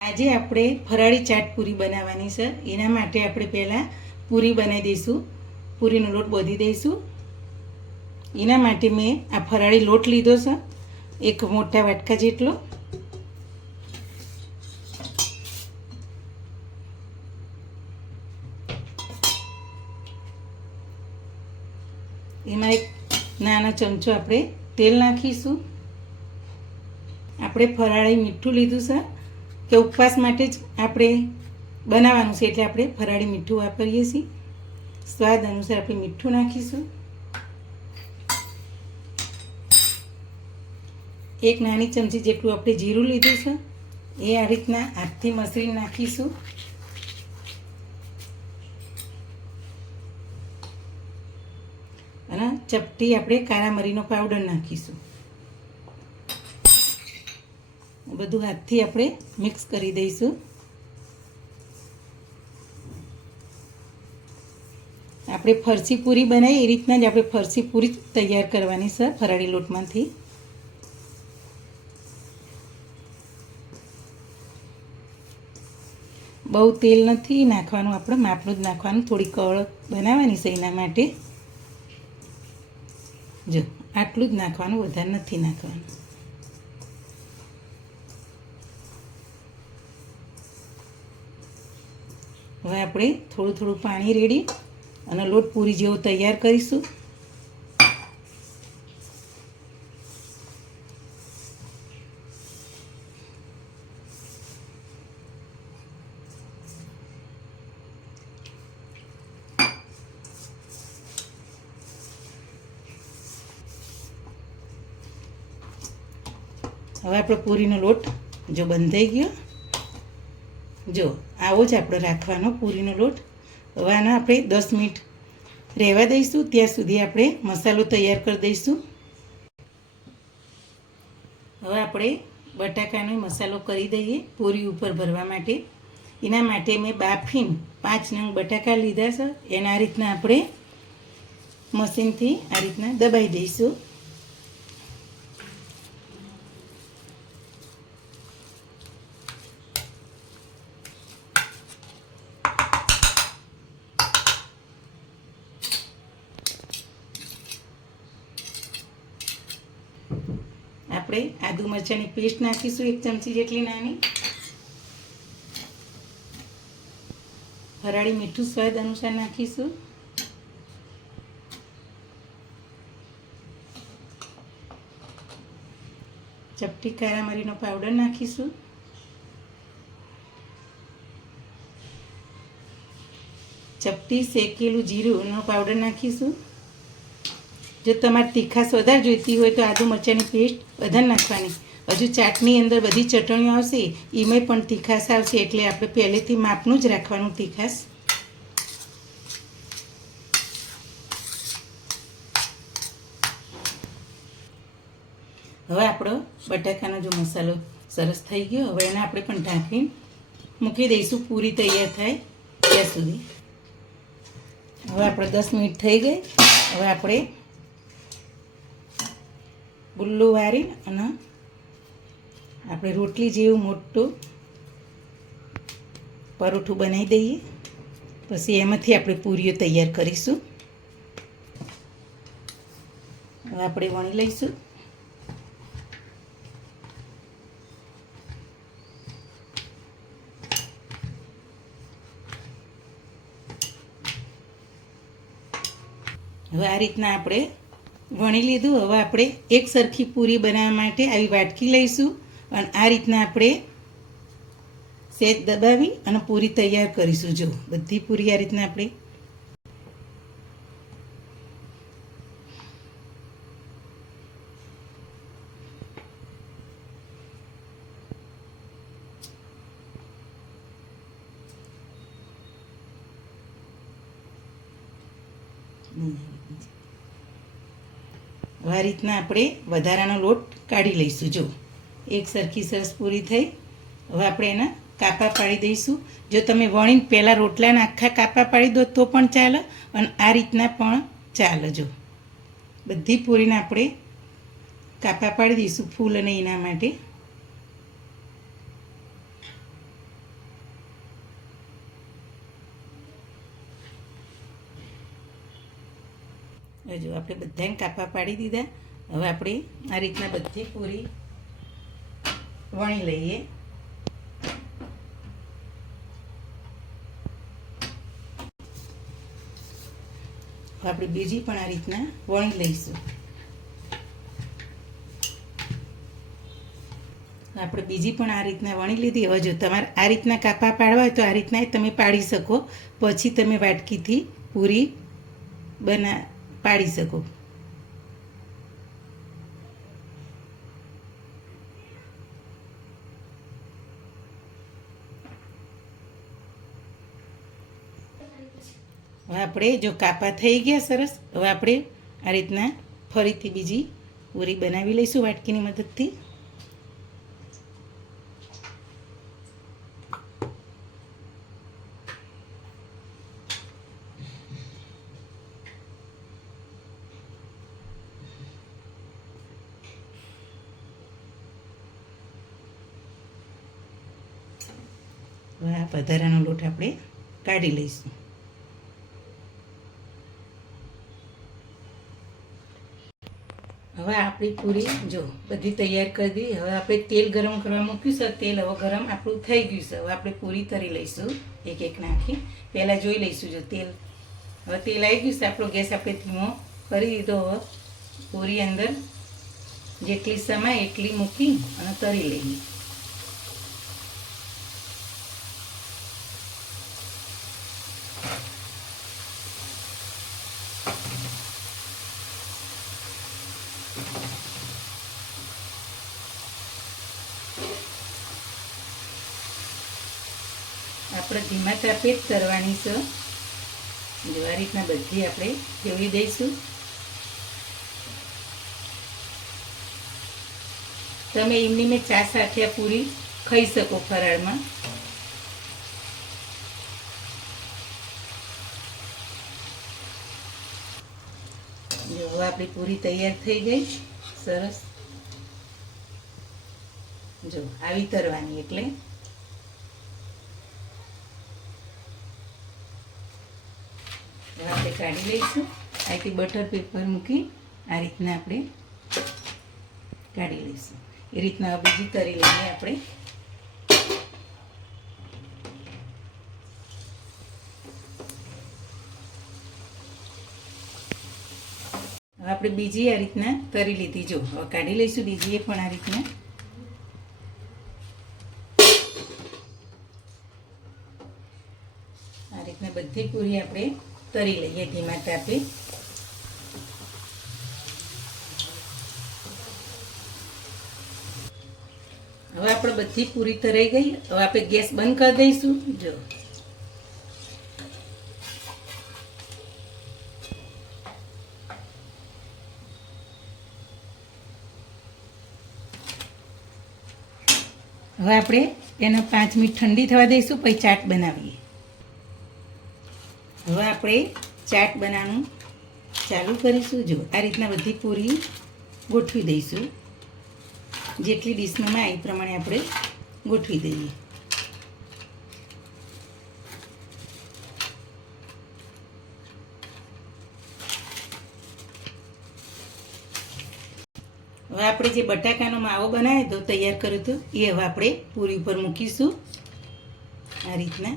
આજે આપણે ફરાળી ચાટ પૂરી બનાવવાની છે. એના માટે આપણે પહેલાં પૂરી બનાવી દઈશું. પૂરીનો લોટ બાંધી દઈશું. એના માટે મેં આ ફરાળી લોટ લીધો છે, એક મોટા વાટકા જેટલો. એમાં એક નાનો ચમચો આપણે તેલ નાખીશું. આપણે ફરાળી મીઠું લીધું છે કે ઉપવાસ માટે જ આપણે બનાવવાનું છે, એટલે આપણે ફરાળી મીઠું વાપરીએ છીએ. સ્વાદ અનુસાર આપણે મીઠું નાખીશું. એક નાની ચમચી જેટલું આપણે જીરું લીધું છે, એ આ રીતના હાથથી મસળી નાખીશું. અને ચપટી આપણે કાળા મરીનો પાવડર નાખીશું. બધું હાથથી આપણે મિક્સ કરી દઈશું. આપણે ફરસી પૂરી બનાવીએ એ રીતના જ આપણે ફરસી પૂરી તૈયાર કરવાની છે ફરાળી લોટમાંથી. બહુ તેલ નથી નાખવાનું, આપણે માપનું જ નાખવાનું. થોડી કળક બનાવવાની છે એના માટે. જો આટલું જ નાખવાનું, વધારે નથી નાખવાનું. હવે આપણે થોડું થોડું પાણી રેડી અને લોટ પૂરી જેવો તૈયાર કરીશું. હવે આપણો પૂરીનો લોટ જો બંધાઈ ગયો. જો આવો જ આપણે રાખવાનો પૂરીનો લોટ. હવે આને આપણે 10 મિનિટ રહેવા દઈશું. ત્યાં સુધી આપણે મસાલો તૈયાર કરી દઈશું. હવે આપણે બટાકાનો મસાલો કરી દઈએ પૂરી ઉપર ભરવા માટે. એના માટે મેં બાફીને 5 નંગ બટાકા લીધા છે. એના આ રીતના આપણે મશીનથી આ રીતના દબાઈ દઈશું. આપણે આદુ મરચાંની પેસ્ટ નાખીશું 1 ચમચી જેટલી નાની. ફરાળી મીઠું સ્વાદ અનુસાર નાખીશું. ચપટી કાળા મરીનો પાવડર નાખીશું. ચપટી શેકેલું જીરુંનો પાવડર નાખીશું. જો તમારે તીખાશ વધારે જોઈતી હોય તો આદુ મરચાંની પેસ્ટ વધારે નાખવાની. હજુ ચાટની અંદર બધી ચટણીઓ આવશે, એમાં પણ તીખાશ આવશે, એટલે આપણે પહેલેથી માપનું જ રાખવાનું તીખાશ. હવે આપણો બટાકાનો જો મસાલો સરસ થઈ ગયો. હવે એને આપણે પણ ઢાંકીને મૂકી દઈશું પૂરી તૈયાર થાય ત્યાં સુધી. હવે આપણે 10 મિનિટ થઈ ગઈ. હવે આપણે ગુલ્લું વારી અને આપણે રોટલી જેવું મોટું પરોઠું બનાવી દઈએ. પછી એમાંથી આપણે પૂરીઓ તૈયાર કરીશું. હવે આપણે વણી લઈશું. હવે આ રીતના આપણે વણી લીધું. હવે આપણે એક સરખી પૂરી બનાવવા માટે આવી વાટકી લઈશું અને આ રીતના આપણે સેજ દબાવી અને પૂરી તૈયાર કરીશું. જો બધી પૂરી આ રીતના આપણે આ રીતના આપણે વધારાનો લોટ કાઢી લઈશું. જો એક સરખી સરસ પૂરી થઈ. હવે આપણે એના કાપા પાડી દઈશું. જો તમે વણીને પહેલાં રોટલાના આખા કાપા પાડી દો તો પણ ચાલે, અને આ રીતના પણ ચાલે. જો બધી પૂરીને આપણે કાપા પાડી દઈશું ફૂલ અને એના માટે. હવે જો આપણે બધાને કાપા પાડી દીધા. હવે આપણે આ રીતના બધી પૂરી વણી લઈએ. આપણે બીજી પણ આ રીતના વણી લઈશું. આપણે બીજી પણ આ રીતના વણી લીધી. હવે જો તમારે આ રીતના કાપા પાડવા હોય તો આ રીતના તમે પાડી શકો, પછી તમે વાટકીથી પૂરી પાડી શકો. હવે આપણે જો કાપા થઈ ગયા સરસ, હવે આપણે આ રીતના ફરીથી બીજી પૂરી બનાવી લઈશું વાટકીની મદદથી. હવે આ વધારાનો લોટ આપણે કાઢી લઈશું. હવે આપણી પૂરી જો બધી તૈયાર કરી દીધી. હવે આપણે તેલ ગરમ કરવા મૂક્યું છે. તેલ હવે ગરમ આપણું થઈ ગયું છે. હવે આપણે પૂરી તરી લઈશું, એક એક નાખી. પહેલાં જોઈ લઈશું જો તેલ. હવે તેલ આવી ગયું છે. આપણો ગેસ આપણે ધીમો કરી દીધો. હવે પૂરી અંદર જેટલી સમાય એટલી મૂકી અને તરી લઈએ. આપણે ધીમા તાપે જ તરવાની છે. જો આ રીતના બધી આપણે ફેરવી દઈશું. તમે એમની મેં ચા સાથે આ પૂરી ખાઈ શકો ફરાળમાં. જો આપણી પૂરી તૈયાર થઈ ગઈ સરસ. જો આવી તરવાની એટલે આપણે કાઢી લઈશું. અહીંથી બટર પેપર મૂકી આ રીતના આપણે કાઢી લઈશું. એ રીતના બીજી તરી લઈએ આપણે. હવે આપણે બીજી આ રીતના તરી લીધી. જો હવે કાઢી લઈશું બીજી એ પણ આ રીતના. આ રીતના બધી પૂરી આપણે તરી લઈએ ધીમા તાપે. હવે આપણે બધી પૂરી તરાઈ ગઈ. હવે આપણે ગેસ બંધ કરી દઈશું. જો હવે આપણે એને 5 મિનિટ ઠંડી થવા દઈશું, પછી ચાટ બનાવીએ. હવે આપણે ચાટ બનાવવાનું ચાલુ કરીશું. જો આ રીતના બધી પૂરી ગોઠવી દઈશું. જેટલી ડીશમાં આવે એ પ્રમાણે આપણે ગોઠવી દઈએ. હવે આપણે જે બટાકાનો માવો બનાવ્યો હતો, તૈયાર કર્યો હતો, એ હવે આપણે પૂરી ઉપર મૂકીશું આ રીતના.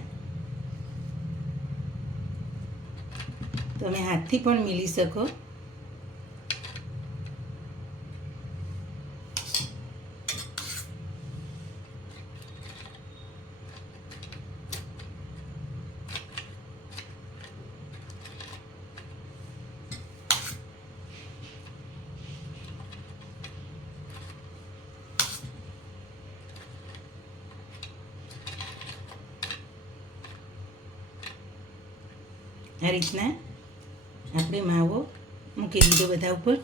તમે હાથથી પણ મીલી શકો. આ રીતના આપણે માવો મૂકી દીધો બધા ઉપર.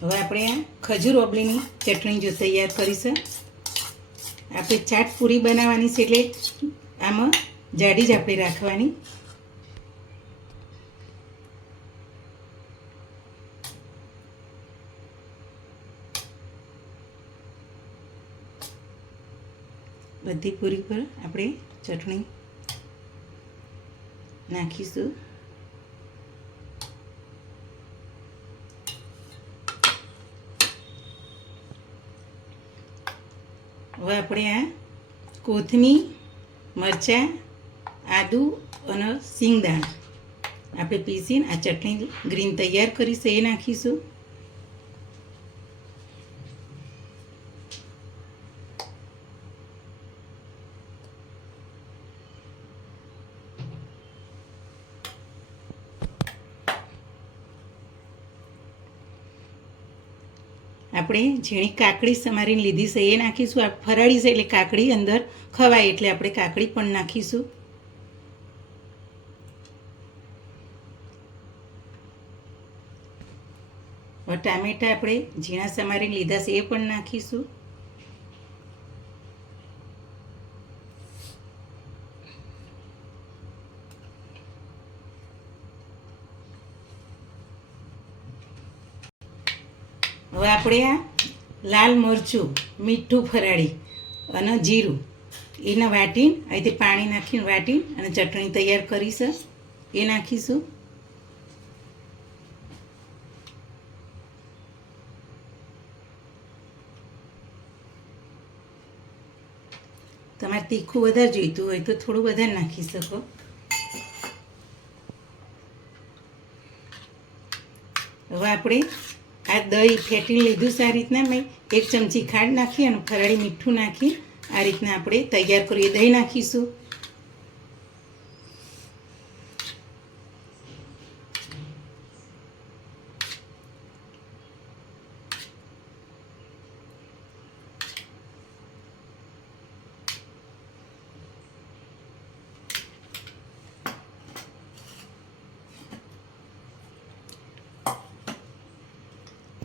હવે આપણે આ ખજૂર ઓબલીની ચટણી જો તૈયાર કરીશું. આપણે ચાટ પૂરી બનાવવાની છે એટલે આમાં જાડી જ આપણે રાખવાની. બધી પૂરી પર આપણે ચટણી નાખીશું. હવે આપણે આ કોથમીર, મરચાં, આદું અને સિંગદાણા આપણે પીસીને આ ચટણી ગ્રીન તૈયાર કરી છે એ નાખીશું. આપણે ઝીણી કાકડી સમારીને લીધી છે એ નાખીશું. આ ફરાળી છે એટલે કાકડી અંદર ખવાય એટલે આપણે કાકડી પણ નાખીશું. હવે ટામેટાં આપણે ઝીણા સમારીને લીધા છે એ પણ નાખીશું. હવે આપણે આ લાલ મરચું, મીઠું ફરાળી અને જીરું એને વાટીને અહીંથી પાણી નાખીને વાટીને અને ચટણી તૈયાર કરી છે એ નાખીશું. તમારે તીખું વધારે જોઈતું હોય તો થોડું વધારે નાખી શકો. હવે આપણે આ દહીં ફેટી લીધું છે. આ રીતના મેં 1 ચમચી ખાંડ નાખી અને ફરાળી મીઠું નાખી આ રીતના આપણે તૈયાર કરીએ. દહીં નાખીશું.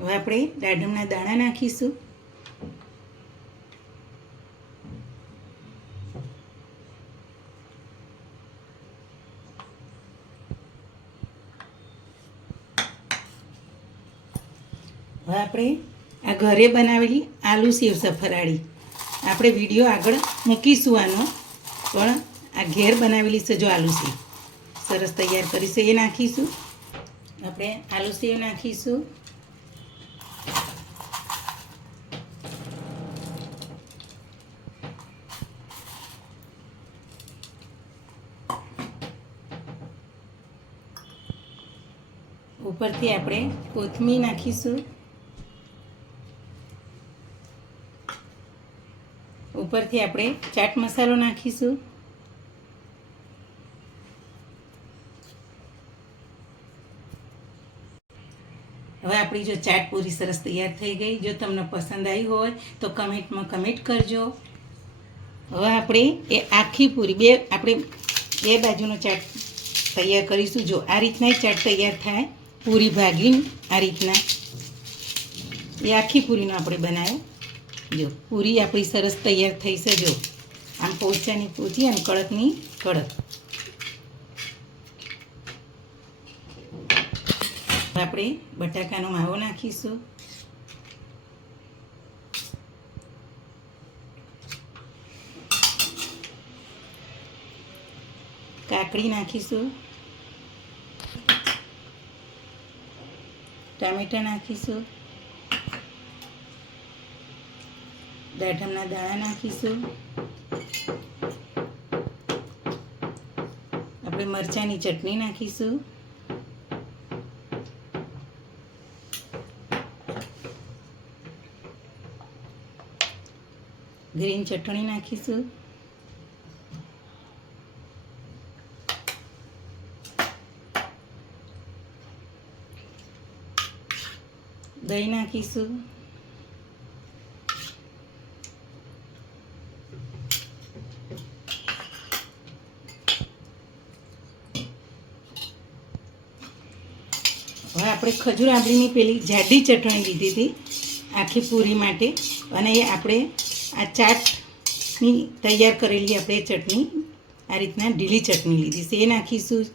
હવે આપણે દાડમના દાણા નાખીશું. હવે આપણે આ ઘરે બનાવેલી આલુ સેવ છે ફરાળી આપણે વિડીયો આગળ મૂકીશું આનો, પણ આ ઘેર બનાવેલી છે જો આલુ સેવ સરસ તૈયાર કરી છે એ નાખીશું. આપણે આલુ સેવ નાખીશું. ઉપરથી આપણે કોથમીર નાખીશું. ઉપરથી આપણે ચાટ મસાલો નાખીશું. હવે આપણી જો ચાટ પૂરી સરસ તૈયાર થઈ ગઈ. જો તમને પસંદ આવી હોય તો કમેન્ટમાં કમેન્ટ કરજો. હવે આપણે એ આખી પૂરી આપણે બે બાજુનો ચાટ તૈયાર કરીશું. જો આ રીતના ચાટ તૈયાર થાય પૂરી ભાગીને આ રીતના એ આખી પૂરીનો આપણે બનાવ્યો. જો પૂરી આપણી સરસ તૈયાર થઈ છે. જો આમ પોચાની પોચી અને કડકની કડક. આપણે બટાકાનો માવો નાખીશું. કાકડી નાખીશું. ટામેટાં નાખીશું. દાડમના દાણા નાખીશું. આપણે મરચાંની ચટણી નાખીશું. ગ્રીન ચટણી નાખીશું. દહીં નાખીશું. હવે આપણે ખજૂર આંબલીની પેલી જાડી ચટણી લીધી હતી આખી પૂરી માટે, અને એ આપણે આ ચાટની તૈયાર કરેલી આપણે ચટણી આ રીતના ઢીલી ચટણી લીધી છે એ નાખીશું.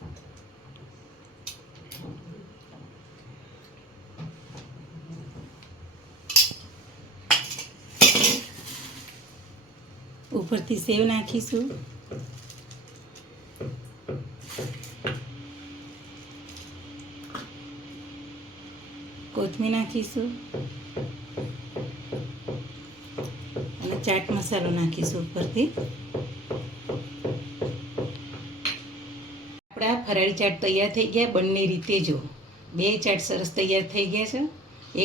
ઉપરથી સેવ નાખીશું. કોથમીર નાખીશું અને ચાટ મસાલો નાખીશું ઉપરથી. આપણા ફરાળી ચાટ તૈયાર થઈ ગયા બંને રીતે. જો બે ચાટ સરસ તૈયાર થઈ ગયા છે.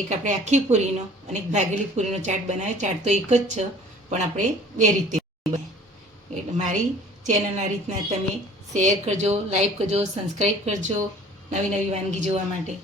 એક આપણે આખી પૂરીનો અને એક ભાગેલી પૂરીનો ચાટ બનાવ્યો. ચાટ તો એક જ છે પણ આપણે બે રીતે એટલે મારી ચેનલ આ રીતના તમે શેર કરજો, લાઈક કરજો, સબસ્ક્રાઈબ કરજો નવી નવી વાનગી જોવા માટે.